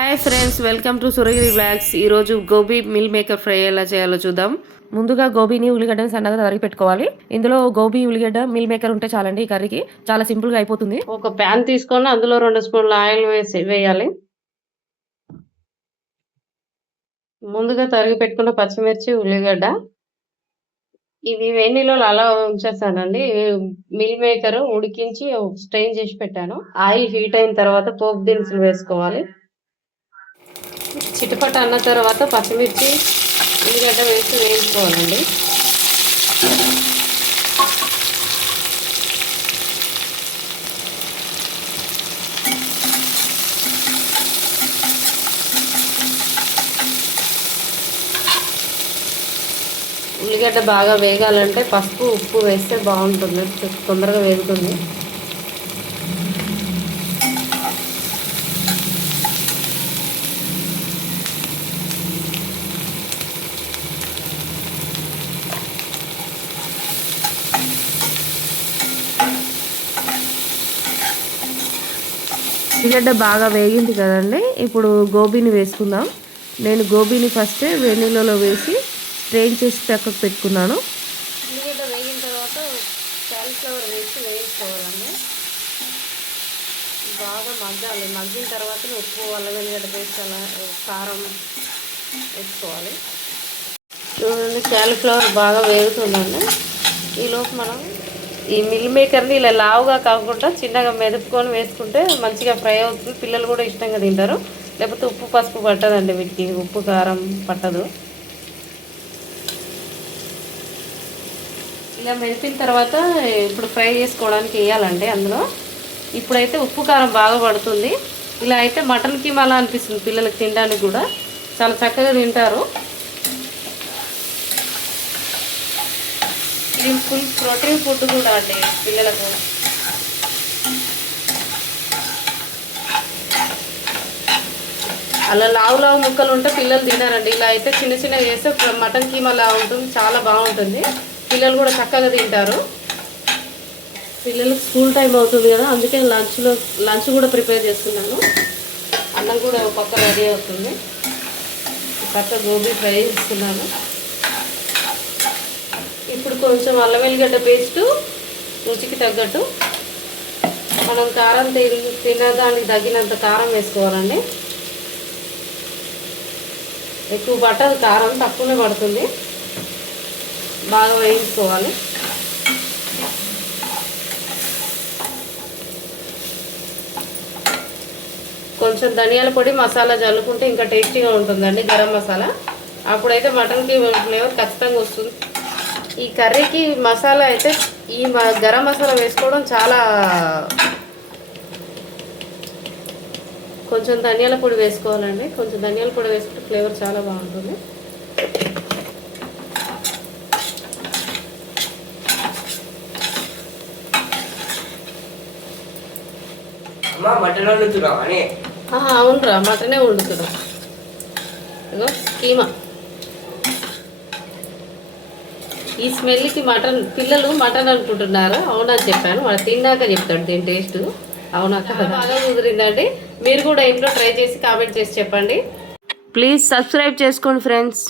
Hi friends, welcome to Suragiri blogs. ఈరోజు gobi meal maker fry ఎలా చేయాలో చూద్దాం. ముందుగా గోబీని ఉల్లిగడ్డని సన్నగా తరిగి పెట్టుకోవాలి. ఇందులో గోబీ ఉల్లిగడ్డ మిల్ మేకర్ ఉంటే చాలండి. ఈ కర్రీకి చాలా సింపుల్ గా అయిపోతుంది. ఒక ప్యాన్ తీసుకొని అందులో 2 స్పూన్ల ఆయిల్ వేయాలి. ముందుగా తరిగి పెట్టుకున్న పచ్చిమిర్చి, ఉల్లిగడ్డ ఇవి వేడి నీళ్ళలో అలా ఉంచేస్తానండి. మిల్ మేకర్ ఉడికించి స్ట్రెయిన్ చేసి పెట్టాను. ఆయిల్ హీట్ అయిన తర్వాత పోపు దినుసులు వేసుకోవాలి. చిటపట అన్న తర్వాత పచ్చిమిర్చి, ఉల్లిగడ్డ వేసి వేయించుకోవాలండి. ఉల్లిగడ్డ బాగా వేగాలంటే పసుపు, ఉప్పు వేస్తే బాగుంటుంది, తొందరగా వేగుతుంది. ఉల్లిగడ్డ బాగా వేగింది కదండి. ఇప్పుడు గోబీని వేసుకుందాం. నేను గోబీని ఫస్ట్ వేడి నీళ్ళలో వేసి స్ట్రెయిన్ చేసి పక్కకు పెట్టుకున్నాను. ఉల్లిగడ్డ వేగిన తర్వాత కాలీఫ్లవర్ వేసి వేయించుకోవాలండి. బాగా మగ్గాలి. మగ్గిన తర్వాత ఉప్పు, అల్లం వెల్లిగడ్డ పేస్ట్, అలా కారం వేసుకోవాలి. చూడండి, కాలీఫ్లవర్ బాగా వేగుతుందండి. ఈలోపు మనం ఈ మిల్ మేకర్ని ఇలా లావుగా కాకుండా చిన్నగా మెదుపుకొని వేసుకుంటే మంచిగా ఫ్రై అవుతుంది. పిల్లలు కూడా ఇష్టంగా తింటారు. లేకపోతే ఉప్పు, పసుపు పట్టదండి వీటికి, ఉప్పు కారం పట్టదు. ఇలా మెదిపిన తర్వాత ఇప్పుడు ఫ్రై చేసుకోవడానికి వేయాలండి అందులో. ఇప్పుడైతే ఉప్పు కారం బాగా పడుతుంది. ఇలా అయితే మటన్ కీమా అలా అనిపిస్తుంది పిల్లలకి, తినడానికి కూడా చాలా చక్కగా తింటారు. ఇది ఫుల్ ప్రోటీన్ ఫుడ్ కూడా అండి పిల్లలకు. అలా లావు ముక్కలు ఉంటే పిల్లలు తినారండి. ఇలా అయితే చిన్న చిన్నగా వేస్తే మటన్ కీమా లా ఉంటుంది, చాలా బాగుంటుంది. పిల్లలు కూడా చక్కగా తింటారు. పిల్లలకు స్కూల్ టైం అవుతుంది కదా, అందుకే లంచ్ కూడా ప్రిపేర్ చేస్తున్నాను. అన్నం కూడా ఒక పక్క రెడీ అవుతుంది. పక్క గోబీ ఫ్రై చేస్తున్నాను. ఇప్పుడు కొంచెం అల్లం వెల్లిగడ్డ పేస్టు, రుచికి తగ్గట్టు మనం కారం తినదానికి తగినంత కారం వేసుకోవాలండి. ఎక్కువ పట్టదు కారం, తక్కువనే పడుతుంది. బాగా వేయించుకోవాలి. కొంచెం ధనియాల పొడి, మసాలా చల్లుకుంటే ఇంకా టేస్టీగా ఉంటుందండి, గరం మసాలా. అప్పుడైతే మటన్కి ఫ్లేవర్ ఖచ్చితంగా వస్తుంది. ఈ కర్రీకి మసాలా అయితే ఈ గరం మసాలా వేసుకోవడం చాలా. కొంచెం ధనియాల పొడి వేసుకోవాలండి. కొంచెం ధనియాల పొడి వేసుకుంటే ఫ్లేవర్ చాలా బాగుంటుంది. అవునరా, మటనే వండుతున్నా. ఇగో కీమా. ఈ స్మెల్కి మటన్, పిల్లలు మటన్ అనుకుంటున్నారు. అవునని చెప్పాను, వాళ్ళు తిన్నాక చెప్తాడు దీని టేస్ట్. అవునాక బాగా కుదిరిందండి. మీరు కూడా ఇంట్లో ట్రై చేసి కామెంట్ చేసి చెప్పండి. ప్లీజ్ సబ్స్క్రైబ్ చేసుకోండి ఫ్రెండ్స్.